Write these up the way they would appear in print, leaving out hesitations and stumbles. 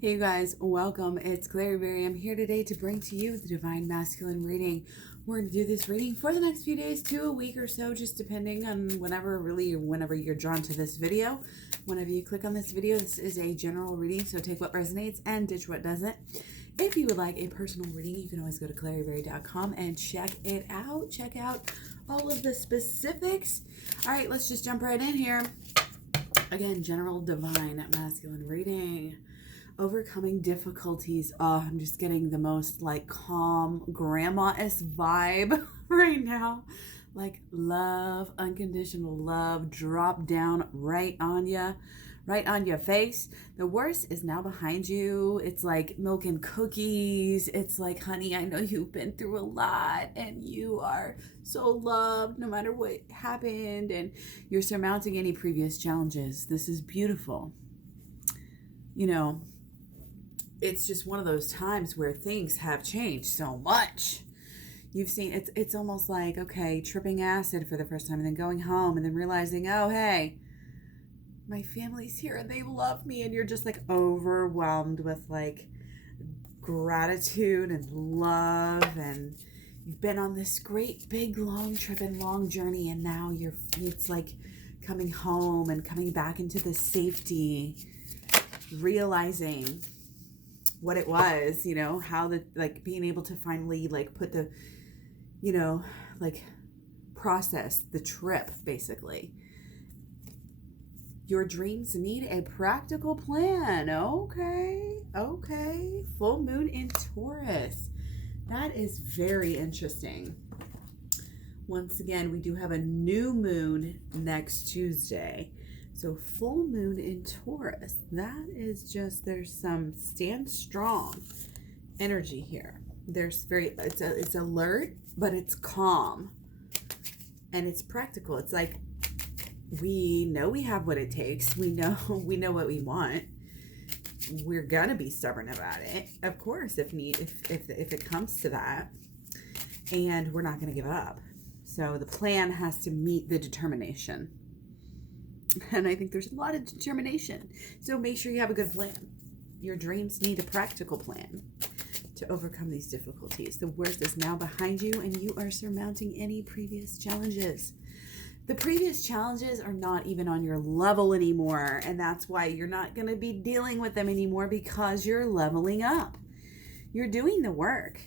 Hey you guys, welcome. It's Clary. I'm here today to bring to you the Divine Masculine reading. We're going to do this reading for the next few days to a week or so, just depending on whenever you're drawn to this video. Whenever you click on this video, this is a general reading, so take what resonates and ditch what doesn't. If you would like a personal reading, you can always go to claryberry.com and check it out. Check out all of the specifics. All right, let's just jump right in here. Again, general divine masculine reading. Overcoming difficulties. Oh, I'm just getting the most like calm grandma-esque vibe right now. Like love, unconditional love, drop down right on you, right on your face. The worst is now behind you. It's like milk and cookies. It's like, honey, I know you've been through a lot and you are so loved no matter what happened, and you're surmounting any previous challenges. This is beautiful. You know, it's just one of those times where things have changed so much. You've seen, it's almost like, okay, tripping acid for the first time and then going home and then realizing, oh, hey, my family's here and they love me. And you're just like overwhelmed with like gratitude and love. And you've been on this great big long trip and long journey. And now it's like coming home and coming back into the safety, realizing what it was, how being able to finally put the, process the trip, basically. Your dreams need a practical plan. Okay. Full moon in Taurus. That is very interesting. Once again, we do have a new moon next Tuesday. So full moon in Taurus, that is just, there's some stand strong energy here. It's alert, but it's calm and it's practical. It's like, we know we have what it takes. We know what we want. We're gonna be stubborn about it, of course, if it comes to that, and we're not gonna give up. So the plan has to meet the determination. And I think there's a lot of determination. So make sure you have a good plan. Your dreams need a practical plan to overcome these difficulties. The worst is now behind you and you are surmounting any previous challenges. The previous challenges are not even on your level anymore. And that's why you're not going to be dealing with them anymore, because you're leveling up. You're doing the work.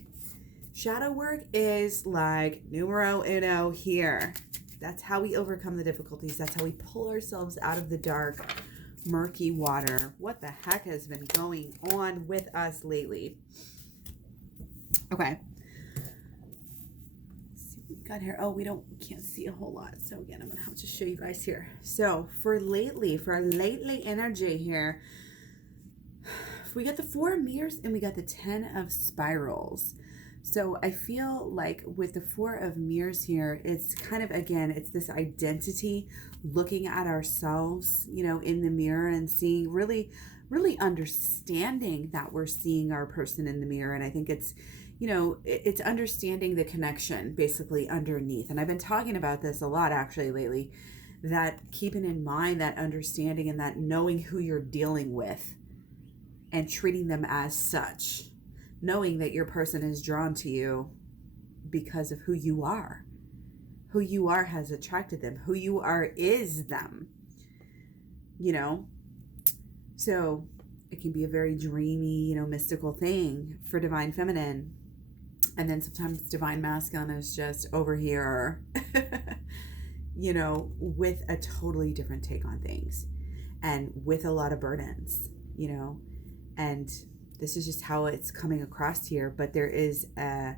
Shadow work is like numero uno here. That's how we overcome the difficulties. That's how we pull ourselves out of the dark, murky water. What the heck has been going on with us lately? Okay. Let's see what we got here. Oh, we can't see a whole lot. So again, I'm going to have to show you guys here. So for our lately energy here, we got the 4 of mirrors and we got the 10 of spirals. So I feel like with the 4 of mirrors here, it's kind of, again, it's this identity, looking at ourselves, in the mirror and seeing, really understanding that we're seeing our person in the mirror. And I think it's, it's understanding the connection basically underneath. And I've been talking about this a lot actually lately, that keeping in mind that understanding and that knowing who you're dealing with and treating them as such. Knowing that your person is drawn to you because of who you are. Who you are has attracted them. Who you are is them. So it can be a very dreamy, mystical thing for divine feminine. And then sometimes divine masculine is just over here, with a totally different take on things. And with a lot of burdens, and this is just how it's coming across here, but there is a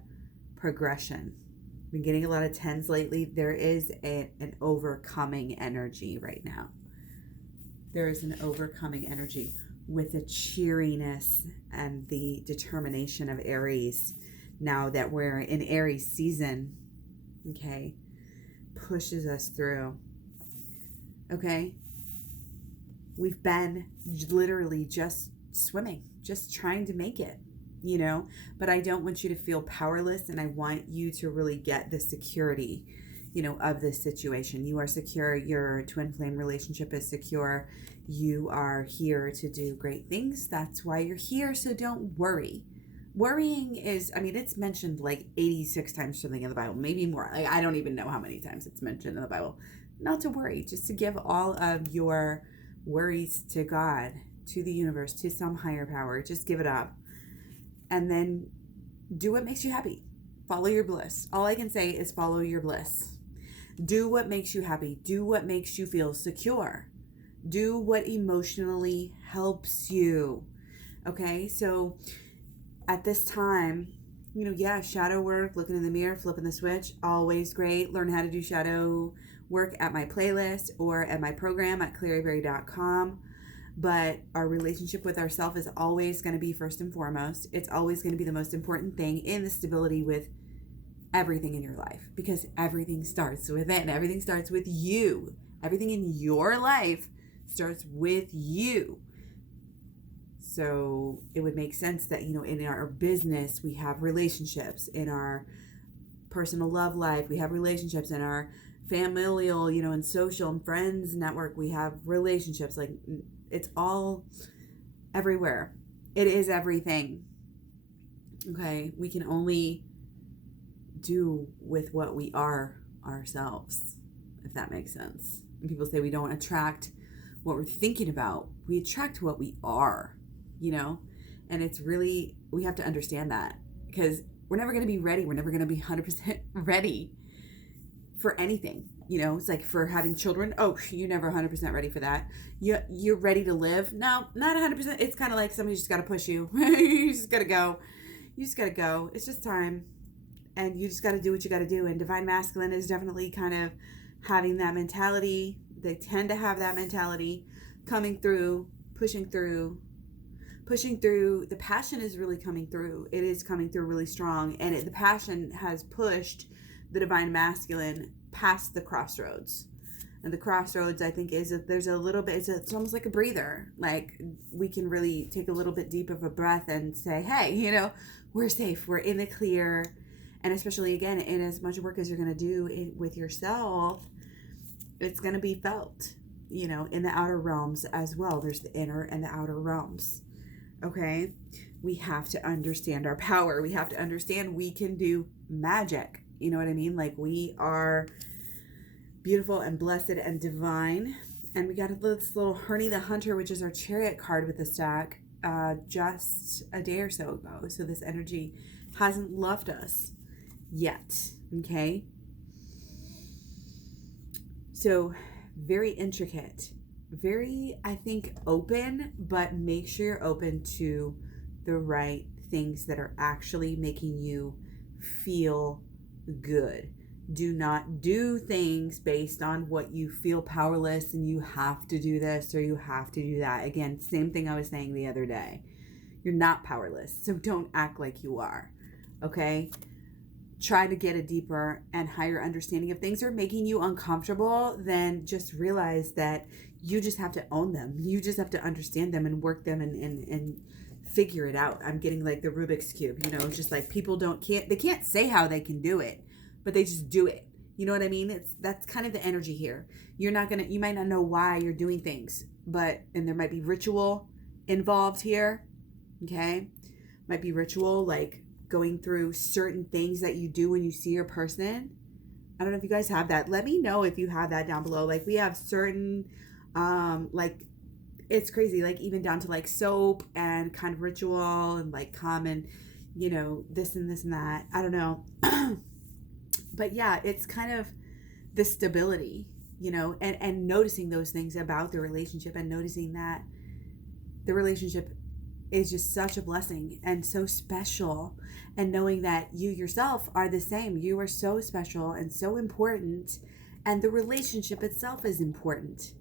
progression. I've been getting a lot of 10s lately. There is an overcoming energy right now. There is an overcoming energy with the cheeriness and the determination of Aries. Now that we're in Aries season, okay, pushes us through. Okay, we've been literally just swimming, just trying to make it, but I don't want you to feel powerless, and I want you to really get the security, of this situation. You are secure. Your twin flame relationship is secure. You are here to do great things. That's why you're here. So don't worry. Worrying is, I mean, it's mentioned like 86 times something in the Bible, maybe more. Like, I don't even know how many times it's mentioned in the Bible. Not to worry, just to give all of your worries to God, to the universe, to some higher power. Just give it up. And then do what makes you happy. Follow your bliss. All I can say is follow your bliss. Do what makes you happy. Do what makes you feel secure. Do what emotionally helps you. Okay, so at this time, shadow work, looking in the mirror, flipping the switch, always great. Learn how to do shadow work at my playlist or at my program at claryberry.com. But our relationship with ourselves is always going to be first and foremost. It's always going to be the most important thing in the stability with everything in your life, because everything starts within. Everything starts with you. Everything in your life starts with you. So it would make sense that, in our business, we have relationships. In our personal love life, we have relationships. In our familial, and social and friends network, we have relationships. Like, it's all everywhere. It is everything. Okay? We can only do with what we are ourselves, if that makes sense. And people say we don't attract what we're thinking about. We attract what we are. And it's really, we have to understand that, because we're never going to be ready. We're never going to be 100% ready for anything. It's like for having children. Oh, you're never 100% ready for that. You're ready to live. No, not 100%. It's kind of like somebody just got to push you. You just got to go. You just got to go. It's just time. And you just got to do what you got to do. And Divine Masculine is definitely kind of having that mentality. They tend to have that mentality, coming through, pushing through. The passion is really coming through. It is coming through really strong. And the passion has pushed the Divine Masculine past the crossroads. And the crossroads, I think, is that there's a little bit, it's almost like a breather. Like, we can really take a little bit deep of a breath and say, hey, we're safe. We're in the clear. And especially, again, in as much work as you're going to do with yourself, it's going to be felt, in the outer realms as well. There's the inner and the outer realms. Okay, we have to understand our power. We have to understand we can do magic. You know what I mean? Like, we are beautiful and blessed and divine. And we got this little Hernie the Hunter, which is our Chariot card with the stack, just a day or so ago. So this energy hasn't left us yet. Okay. So very intricate. Very, I think, open, but make sure you're open to the right things that are actually making you feel good. Do not do things based on what you feel powerless and you have to do this or you have to do that. Again, same thing I was saying the other day. You're not powerless, so don't act like you are. Okay? Try to get a deeper and higher understanding. If things are making you uncomfortable, then just realize that you just have to own them. You just have to understand them and work them and figure it out. I'm getting like the Rubik's Cube, just like people they can't say how they can do it, but they just do it. You know what I mean? That's kind of the energy here. You might not know why you're doing things, and there might be ritual involved here. Okay. Might be ritual, like going through certain things that you do when you see your person. I don't know if you guys have that. Let me know if you have that down below. Like, we have certain, like, it's crazy, like even down to like soap and kind of ritual and like common, this and this and that. I don't know. But yeah, it's kind of the stability, and noticing those things about the relationship and noticing that the relationship is just such a blessing and so special, and knowing that you yourself are the same. You are so special and so important, and the relationship itself is important.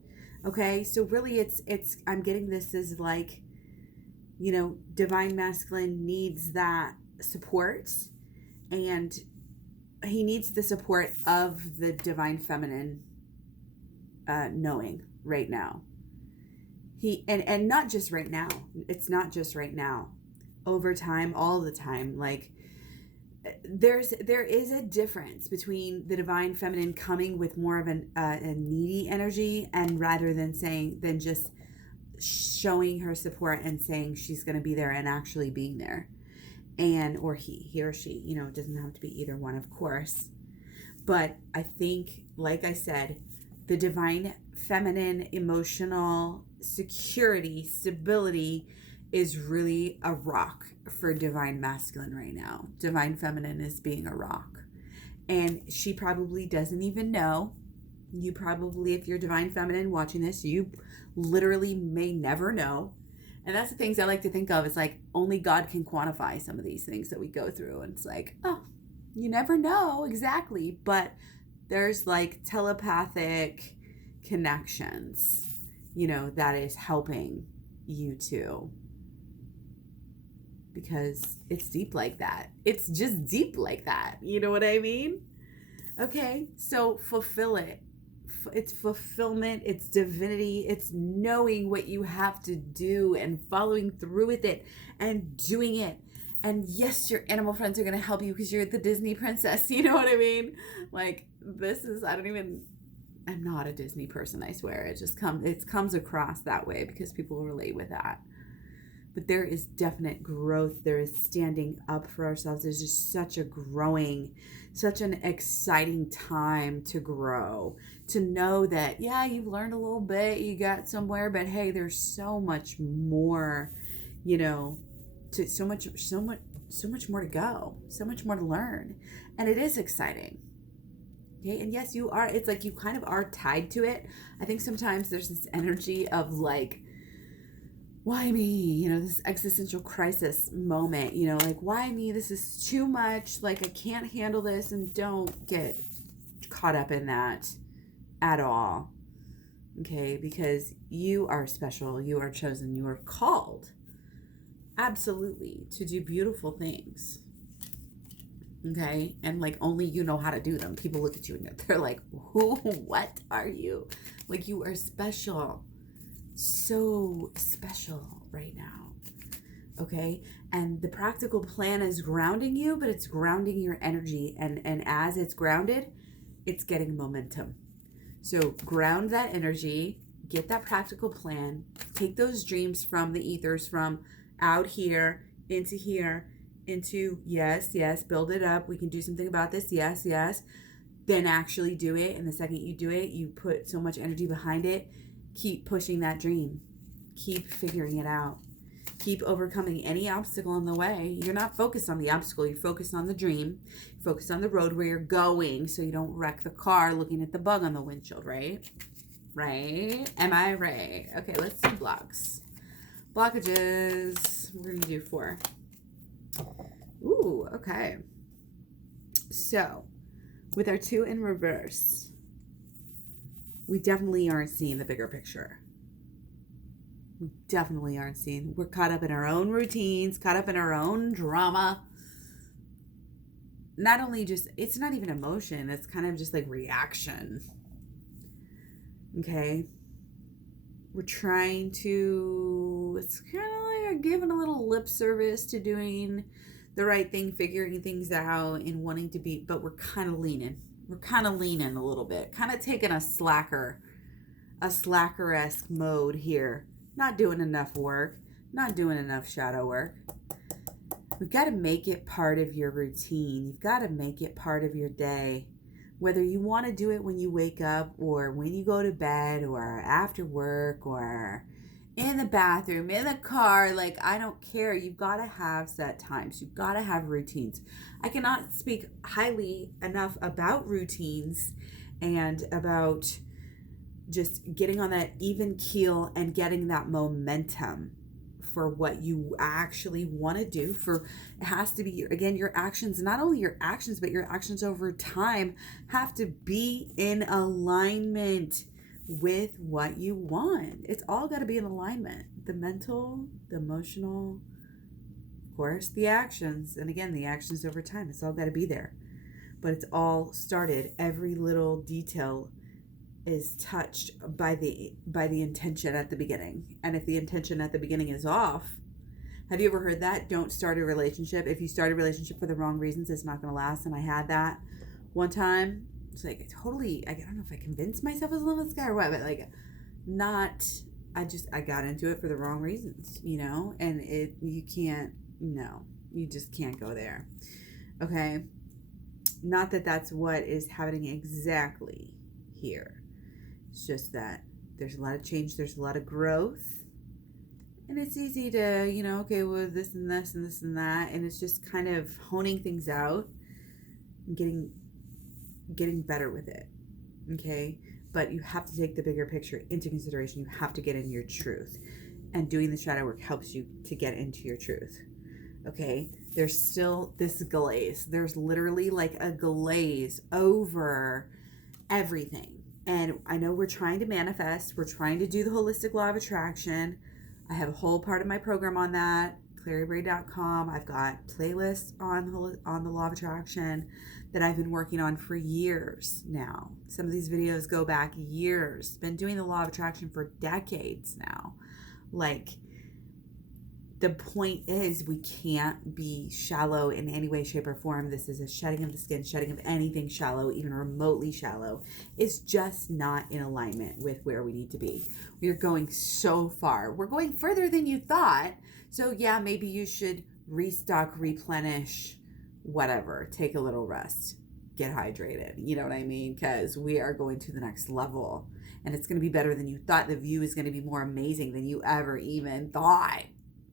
Okay, so really it's I'm getting this as like, Divine Masculine needs that support, and he needs the support of the Divine Feminine knowing right now. And not just right now. It's not just right now. Over time, all the time. Like, there is a difference between the Divine Feminine coming with more of a needy energy, and rather than just showing her support and saying she's going to be there and actually being there. And, or he or she, you know, it doesn't have to be either one, of course. But I think, like I said, the divine feminine emotional security, stability is really a rock for divine masculine right now. Divine feminine is being a rock. And she probably doesn't even know. You probably, if you're divine feminine watching this, you literally may never know. And that's the things I like to think of. It's like only God can quantify some of these things that we go through. And it's like, oh, you never know exactly. But there's like telepathic connections, you know, that is helping you too. Because it's deep like that. It's just deep like that. You know what I mean? Okay, so fulfill it. It's fulfillment, it's divinity, it's knowing what you have to do and following through with it and doing it. And yes, your animal friends are going to help you because you're the Disney princess. You know what I mean? Like, this is, I'm not a Disney person, I swear. It comes across that way because people relate with that. But there is definite growth. There is standing up for ourselves. There's just such an exciting time to grow. To know that, yeah, you've learned a little bit, you got somewhere, but hey, there's so much more, you know, so much more to go, so much more to learn. And it is exciting. Okay, and yes, it's like you kind of are tied to it. I think sometimes there's this energy of like, why me? You know, this existential crisis moment, you know, like, why me? This is too much. Like, I can't handle this. And don't get caught up in that at all. Okay, because you are special. You are chosen. You are called. Absolutely. To do beautiful things. Okay, and like only you know how to do them. People look at you and they're like, who? What are you? Like, you are special. So special right now. Okay, and the practical plan is grounding you, but it's grounding your energy, and as it's grounded, it's getting momentum. So ground that energy, get that practical plan, take those dreams from the ethers, from out here into yes, build it up, we can do something about this, yes, then actually do it. And the second you do it, you put so much energy behind it. Keep pushing that dream. Keep figuring it out. Keep overcoming any obstacle on the way. You're not focused on the obstacle. You're focused on the dream. You're focused on the road where you're going so you don't wreck the car looking at the bug on the windshield, right? Right? Am I right? Okay, let's do blocks. Blockages. We're going to do 4. Ooh, okay. So, with our 2 in reverse, we definitely aren't seeing the bigger picture. We definitely aren't seeing. We're caught up in our own routines, caught up in our own drama. Not only just, it's not even emotion, it's kind of just like reaction. Okay? We're trying to, it's kind of like giving a little lip service to doing the right thing, figuring things out, and wanting to be, but we're kind of leaning. We're kind of leaning a little bit, kind of taking a slacker-esque mode here. Not doing enough work, not doing enough shadow work. We've got to make it part of your routine. You've got to make it part of your day. Whether you want to do it when you wake up or when you go to bed or after work or in the bathroom, in the car, like, I don't care. You've got to have set times. You've got to have routines. I cannot speak highly enough about routines and about just getting on that even keel and getting that momentum for what you actually want to do. For it has to be, again, your actions, not only your actions, but your actions over time have to be in alignment with what you want. It's all got to be in alignment. The mental, the emotional, of course, the actions. And again, the actions over time. It's all got to be there. But it's all started. Every little detail is touched by the intention at the beginning. And if the intention at the beginning is off, have you ever heard that? Don't start a relationship. If you start a relationship for the wrong reasons, it's not going to last. And I had that one time. It's like, I don't know if I convinced myself I was in love with this guy or what, but like, not I got into it for the wrong reasons, you know, and you just can't go there. Okay. Not that that's what is happening exactly here. It's just that there's a lot of change. There's a lot of growth. And it's easy to, you know, okay, well, this and this and this and that. And it's just kind of honing things out and getting better with it. Okay. But you have to take the bigger picture into consideration. You have to get in your truth. And doing the shadow work helps you to get into your truth. Okay. There's still this glaze. There's literally like a glaze over everything. And I know we're trying to manifest. We're trying to do the holistic law of attraction. I have a whole part of my program on that. claryberry.com. I've got playlists on the law of attraction that I've been working on for years now. Some of these videos go back years. Been doing the law of attraction for decades now. Like, the point is, we can't be shallow in any way, shape, or form. This is a shedding of the skin, shedding of anything shallow, even remotely shallow. It's just not in alignment with where we need to be. We are going so far. We're going further than you thought. So yeah, maybe you should restock, replenish, whatever. Take a little rest. Get hydrated. You know what I mean? Because we are going to the next level. And it's going to be better than you thought. The view is going to be more amazing than you ever even thought.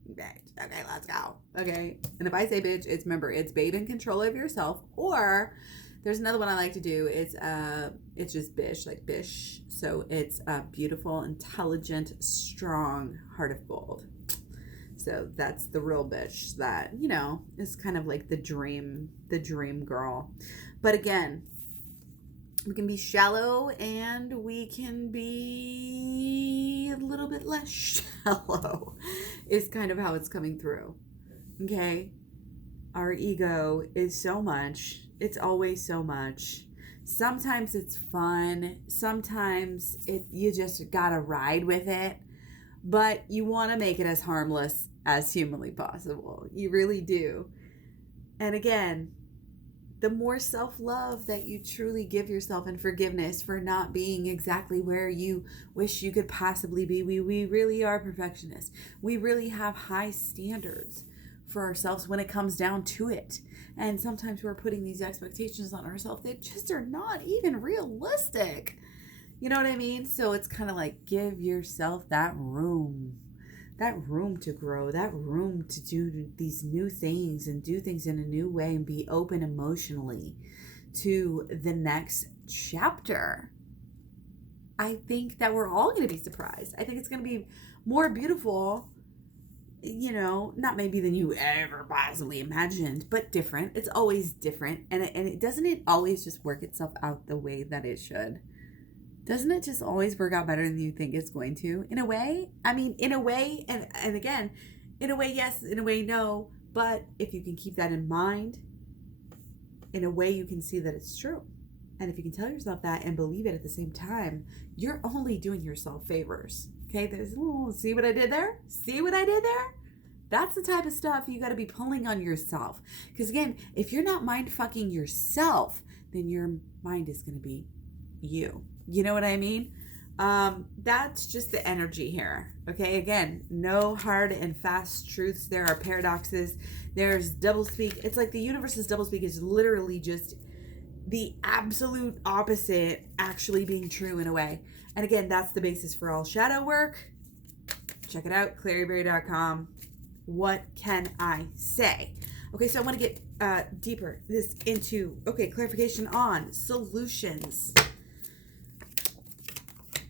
Bitch. Okay, let's go. Okay. And if I say bitch, it's babe in control of yourself. Or there's another one I like to do. It's just bish, like bish. So it's a beautiful, intelligent, strong heart of gold. So that's the real bitch that, you know, is kind of like the dream girl. But again, we can be shallow and we can be a little bit less shallow is kind of how it's coming through. Okay. Our ego is so much. It's always so much. Sometimes it's fun. Sometimes you just gotta ride with it, but you want to make it as harmless as humanly possible. You really do. And again, the more self-love that you truly give yourself and forgiveness for not being exactly where you wish you could possibly be. We really are perfectionists. We really have high standards for ourselves when it comes down to it. And sometimes we're putting these expectations on ourselves that just are not even realistic. You know what I mean? So it's kind of like, give yourself that room to grow, that room to do these new things and do things in a new way and be open emotionally to the next chapter. I think that we're all going to be surprised. I think it's going to be more beautiful, you know, not maybe than you ever possibly imagined, but different. It's always different. And it doesn't always just work itself out the way that it should? Doesn't it just always work out better than you think it's going to? In a way? I mean, in a way, and again, in a way, yes, in a way, no. But if you can keep that in mind, in a way, you can see that it's true. And if you can tell yourself that and believe it at the same time, you're only doing yourself favors. Okay? See what I did there? See what I did there? That's the type of stuff you got to be pulling on yourself. Because again, if you're not mind fucking yourself, then your mind is going to be you. You know what I mean? That's just the energy here. Okay, again, no hard and fast truths. There are paradoxes. There's doublespeak. It's like the universe's doublespeak is literally just the absolute opposite actually being true in a way. And again, that's the basis for all shadow work. Check it out, claryberry.com. What can I say? Okay, so I want to get deeper into clarification on solutions.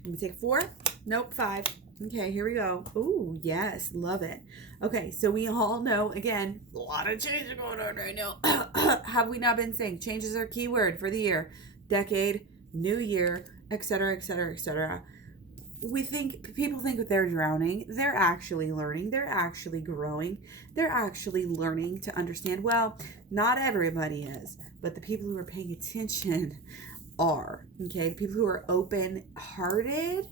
Let me take 4. Nope, 5. Okay, here we go. Ooh, yes, love it. Okay, so we all know, again, a lot of change going on right now. Have we not been saying changes are keyword for the year, decade, new year, etc., etc., etc. People think that they're drowning. They're actually learning. They're actually growing. They're actually learning to understand. Well, not everybody is, but the people who are paying attention are, okay? People who are open-hearted,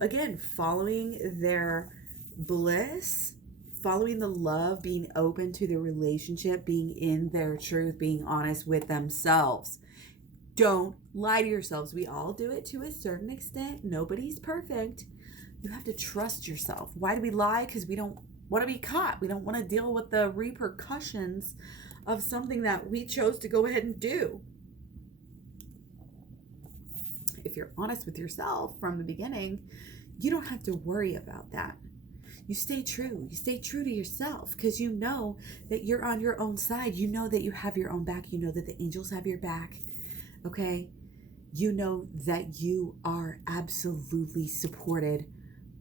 again, following their bliss, following the love, being open to the relationship, being in their truth, being honest with themselves. Don't lie to yourselves. We all do it to a certain extent. Nobody's perfect. You have to trust yourself. Why do we lie? Because we don't want to be caught. We don't want to deal with the repercussions of something that we chose to go ahead and do. If you're honest with yourself from the beginning, you don't have to worry about that. You stay true. You stay true to yourself because you know that you're on your own side. You know that you have your own back. You know that the angels have your back. Okay? You know that you are absolutely supported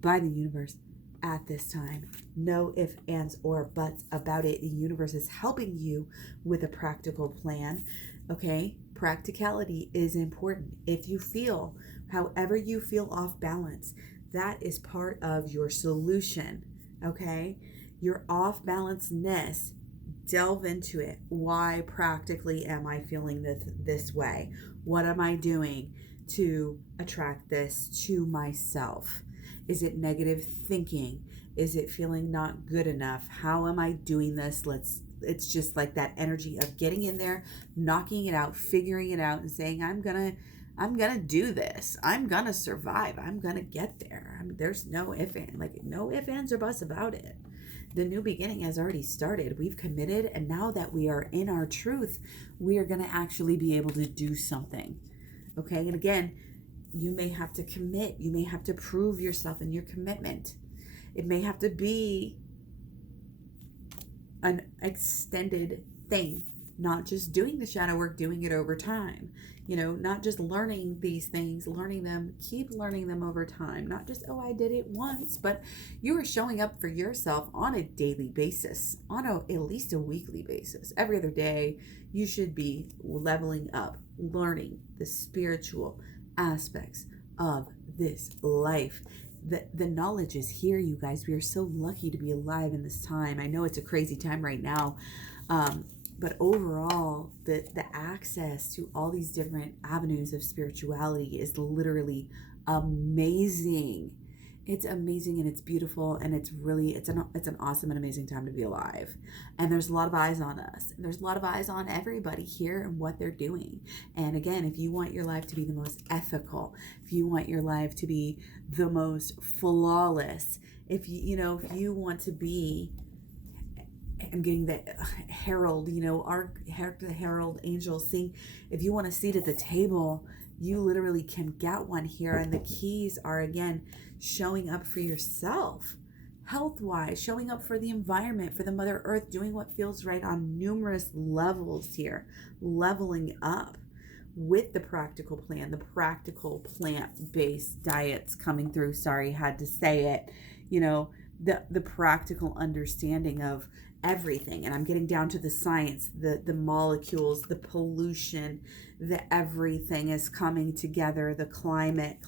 by the universe at this time. No ifs, ands, or buts about it. The universe is helping you with a practical plan. Okay? Practicality is important. If you feel, however you feel off balance, that is part of your solution. Okay? Your off balanceness, delve into it. Why practically am I feeling this way? What am I doing to attract this to myself? Is it negative thinking? Is it feeling not good enough? How am I doing this? It's just like that energy of getting in there, knocking it out, figuring it out, and saying, I'm gonna do this. I'm gonna survive. I'm gonna get there. I mean, there's no ifs, ands, or buts about it. The new beginning has already started. We've committed, and now that we are in our truth, we are gonna actually be able to do something. Okay, and again, you may have to commit. You may have to prove yourself in your commitment. It may have to be an extended thing, not just doing the shadow work, doing it over time. Not just learning these things, learning them, keep learning them over time. Not just, I did it once, but you are showing up for yourself on a daily basis, on at least a weekly basis. Every other day, you should be leveling up, learning the spiritual aspects of this life. The knowledge is here, you guys. We are so lucky to be alive in this time. I know it's a crazy time right now, but overall, the access to all these different avenues of spirituality is literally amazing. It's amazing and it's beautiful, and it's an awesome and amazing time to be alive. And there's a lot of eyes on us. And there's a lot of eyes on everybody here and what they're doing. And again, if you want your life to be the most ethical, if you want your life to be the most flawless, if you want to be, I'm getting the herald, the herald angels sing. If you want a seat at the table, you literally can get one here. And the keys are, again, showing up for yourself, health-wise, showing up for the environment, for the Mother Earth, doing what feels right on numerous levels here, leveling up with the practical plan, the practical plant-based diets coming through. Sorry, had to say it. The practical understanding of everything. And I'm getting down to the science, the molecules, the pollution, the everything is coming together, the climate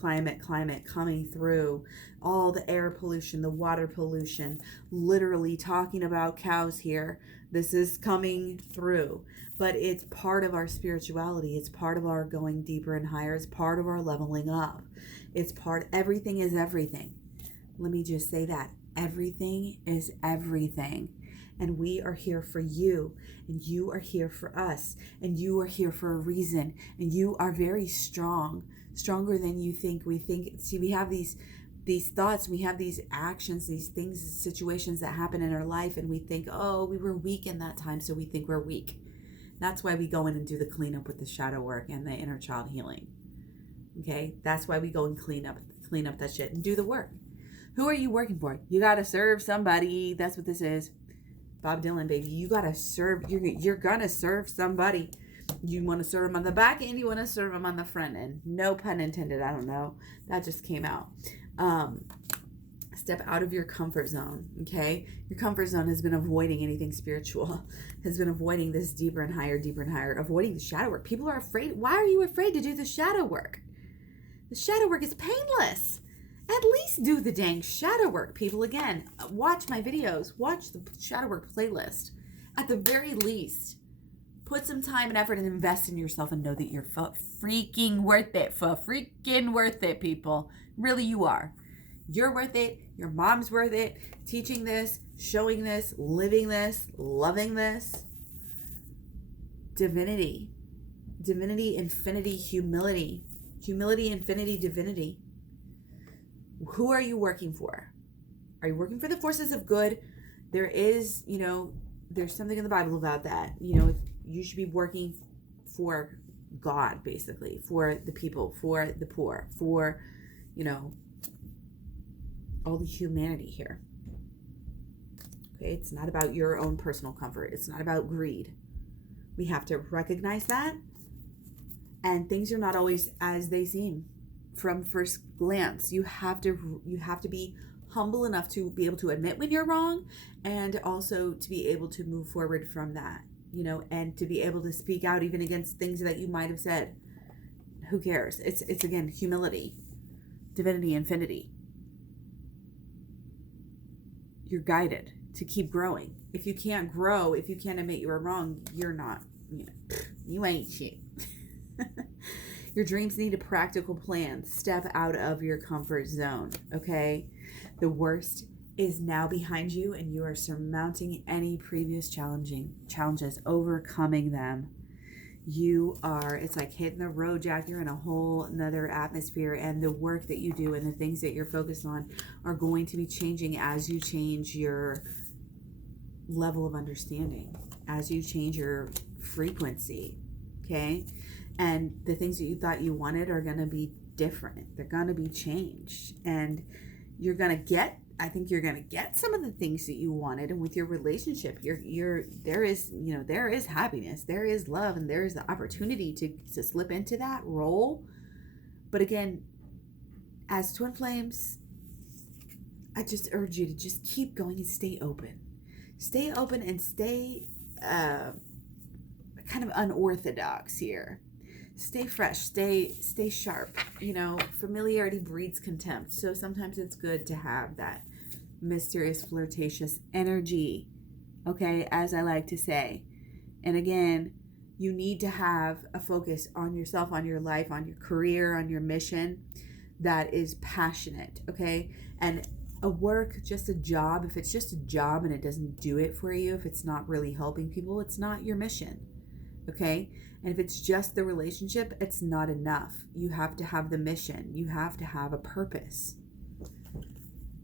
coming through, all the air pollution, the water pollution, literally talking about cows here. This is coming through, but it's part of our spirituality. It's part of our going deeper and higher. It's part of our leveling up. Everything is everything. Let me just say that. Everything is everything. And we are here for you, and you are here for us, and you are here for a reason, and you are very strong, stronger than you think. We have these thoughts, we have these actions, these things, situations that happen in our life, and we think, we were weak in that time, so we think we're weak. That's why we go in and do the cleanup with the shadow work and the inner child healing. Okay? That's why we go and clean up that shit and do the work. Who are you working for? You got to serve somebody. That's what this is. Bob Dylan, baby. You got to serve. You're going to serve somebody. You want to serve them on the back end. You want to serve them on the front end. No pun intended. I don't know. That just came out. Step out of your comfort zone. Okay. Your comfort zone has been avoiding anything spiritual, has been avoiding this deeper and higher, avoiding the shadow work. People are afraid. Why are you afraid to do the shadow work? The shadow work is painless. At least do the dang shadow work, people. Again, watch my videos. Watch the shadow work playlist. At the very least, put some time and effort and invest in yourself and know that you're freaking worth it, people. Really, you are. You're worth it. Your mom's worth it. Teaching this, showing this, living this, loving this. Divinity. Divinity, infinity, humility. Humility, infinity, divinity. Who are you working for? Are you working for the forces of good? There is, there's something in the Bible about that. You should be working for God, basically, for the people, for the poor, for, all the humanity here. Okay, it's not about your own personal comfort. It's not about greed. We have to recognize that. And things are not always as they seem from first glance. You have to be humble enough to be able to admit when you're wrong, and also to be able to move forward from that, and to be able to speak out even against things that you might have said. Who cares? It's again, humility, divinity, infinity. You're guided to keep growing. If you can't grow, if you can't admit you were wrong, you're not, you ain't shit. Your dreams need a practical plan. Step out of your comfort zone, okay? The worst is now behind you, and you are surmounting any previous challenges, overcoming them. It's like hitting the road, Jack. You're in a whole another atmosphere, and the work that you do and the things that you're focused on are going to be changing as you change your level of understanding, as you change your frequency, okay? And the things that you thought you wanted are going to be different. They're going to be changed. And you're going to get some of the things that you wanted. And with your relationship, there is happiness, there is love, and there is the opportunity to slip into that role. But again, as twin flames, I just urge you to just keep going and stay open. Stay open and stay kind of unorthodox here. Stay fresh, stay sharp. Familiarity breeds contempt. So sometimes it's good to have that mysterious, flirtatious energy, okay, as I like to say. And again, you need to have a focus on yourself, on your life, on your career, on your mission that is passionate, okay? And just a job, if it's just a job and it doesn't do it for you, if it's not really helping people, it's not your mission, okay? And if it's just the relationship, it's not enough. You have to have the mission. You have to have a purpose.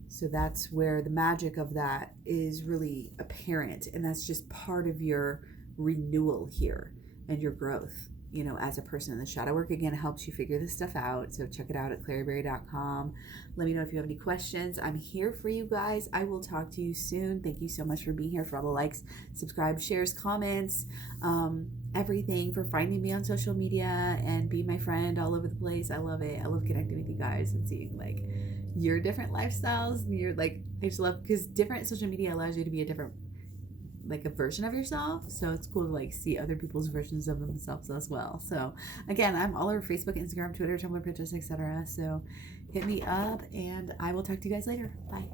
So that's where the magic of that is really apparent. And that's just part of your renewal here and your growth, as a person. In the shadow work, again, helps you figure this stuff out. So check it out at claryberry.com. Let me know if you have any questions. I'm here for you guys. I will talk to you soon. Thank you so much for being here, for all the likes, subscribe, shares, comments, everything, for finding me on social media and being my friend all over the place. I love it. I love connecting with you guys and seeing your different lifestyles. I just love, because different social media allows you to be a different, a version of yourself. So it's cool to see other people's versions of themselves as well. So again, I'm all over Facebook, Instagram, Twitter, Tumblr, Pinterest, etc. So hit me up, and I will talk to you guys later. Bye.